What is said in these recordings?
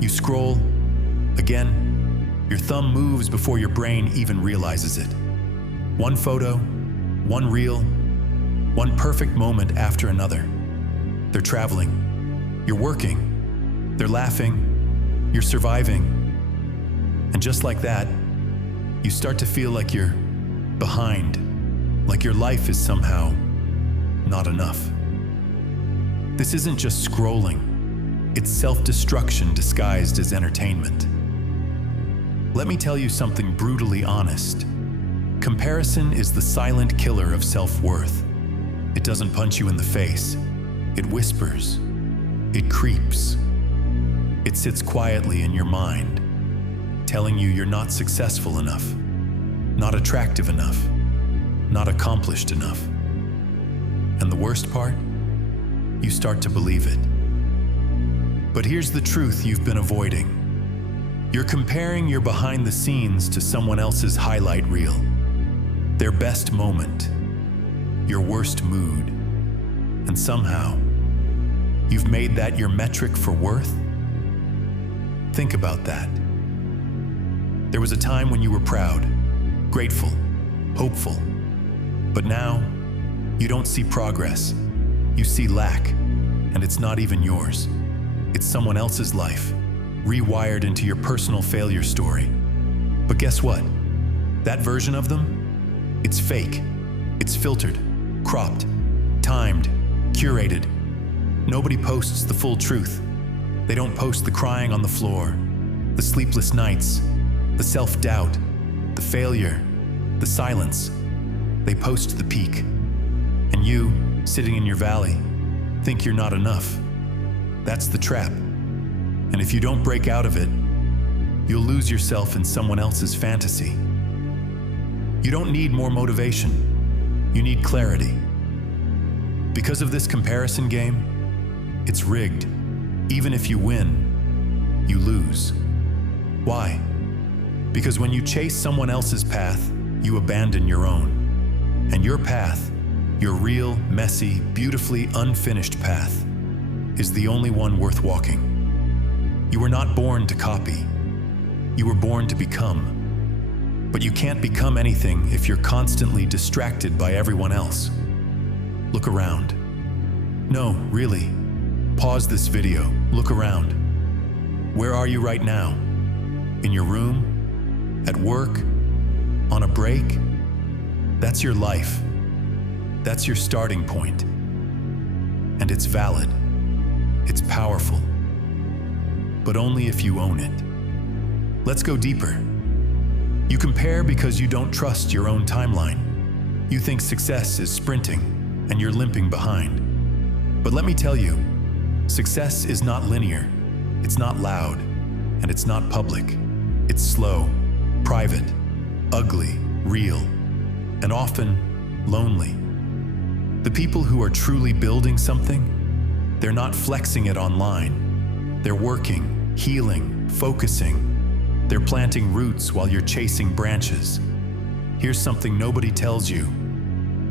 You scroll. Again, your thumb moves before your brain even realizes it. One photo, one reel, one perfect moment after another. They're traveling. You're working. They're laughing. You're surviving. And just like that, you start to feel like you're behind, like your life is somehow not enough. This isn't just scrolling. It's self-destruction disguised as entertainment. Let me tell you something brutally honest. Comparison is the silent killer of self-worth. It doesn't punch you in the face. It whispers. It creeps. It sits quietly in your mind, telling you you're not successful enough, not attractive enough, not accomplished enough. And the worst part? You start to believe it. But here's the truth you've been avoiding. You're comparing your behind the scenes to someone else's highlight reel, their best moment, your worst mood. And somehow, you've made that your metric for worth? Think about that. There was a time when you were proud, grateful, hopeful. But now, you don't see progress. You see lack, and it's not even yours. It's someone else's life, rewired into your personal failure story. But guess what? That version of them? It's fake. It's filtered, cropped, timed, curated. Nobody posts the full truth. They don't post the crying on the floor, the sleepless nights, the self-doubt, the failure, the silence. They post the peak. And you, sitting in your valley, think you're not enough. That's the trap. And if you don't break out of it, you'll lose yourself in someone else's fantasy. You don't need more motivation. You need clarity. Because of this comparison game, it's rigged. Even if you win, you lose. Why? Because when you chase someone else's path, you abandon your own. And your path, your real, messy, beautifully unfinished path, is the only one worth walking. You were not born to copy. You were born to become. But you can't become anything if you're constantly distracted by everyone else. Look around. No, really. Pause this video. Look around. Where are you right now? In your room? At work? On a break? That's your life. That's your starting point. And it's valid. It's powerful. But only if you own it. Let's go deeper. You compare because you don't trust your own timeline. You think success is sprinting and you're limping behind. But let me tell you, success is not linear. It's not loud, and it's not public. It's slow, private, ugly, real, and often lonely. The people who are truly building something, they're not flexing it online. They're working, healing, focusing. They're planting roots while you're chasing branches. Here's something nobody tells you.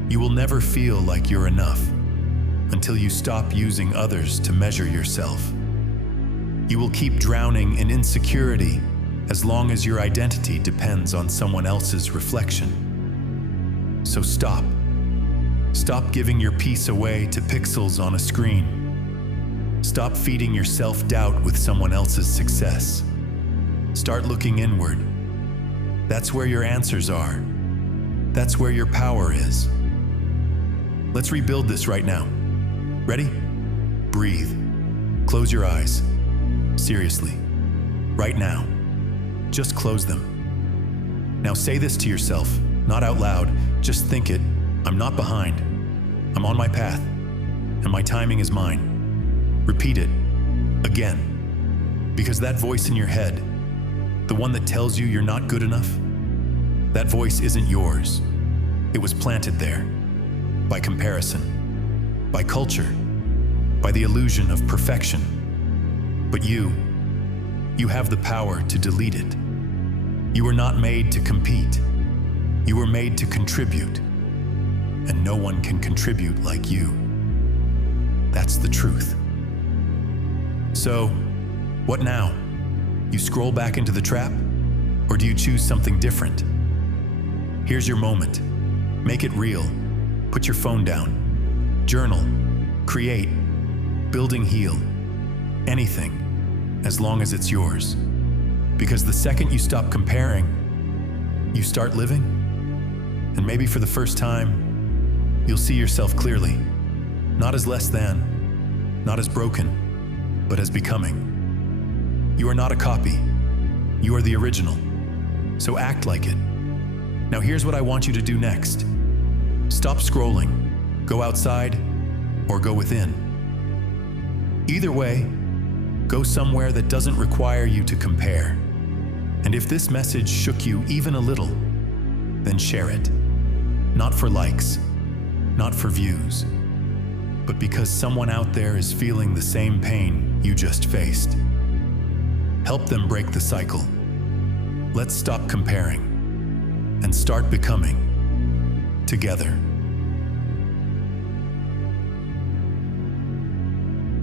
You will never feel like you're enough until you stop using others to measure yourself. You will keep drowning in insecurity as long as your identity depends on someone else's reflection. So stop. Stop giving your peace away to pixels on a screen. Stop feeding your self-doubt with someone else's success. Start looking inward. That's where your answers are. That's where your power is. Let's rebuild this right now. Ready? Breathe. Close your eyes. Seriously. Right now. Just close them. Now say this to yourself, not out loud, just think it. I'm not behind. I'm on my path, and my timing is mine. Repeat it. Again. Because that voice in your head, the one that tells you you're not good enough, that voice isn't yours. It was planted there. By comparison. By culture. By the illusion of perfection. But you have the power to delete it. You were not made to compete. You were made to contribute. And no one can contribute like you. That's the truth. So, what now? You scroll back into the trap? Or do you choose something different? Here's your moment. Make it real. Put your phone down. Journal. Create. Building heal. Anything, as long as it's yours. Because the second you stop comparing, you start living. And maybe for the first time, you'll see yourself clearly. Not as less than, not as broken, but as becoming. You are not a copy. You are the original. So act like it. Now here's what I want you to do next. Stop scrolling. Go outside or go within. Either way, go somewhere that doesn't require you to compare. And if this message shook you even a little, then share it. Not for likes, not for views, but because someone out there is feeling the same pain you just faced. Help them break the cycle. Let's stop comparing and start becoming together.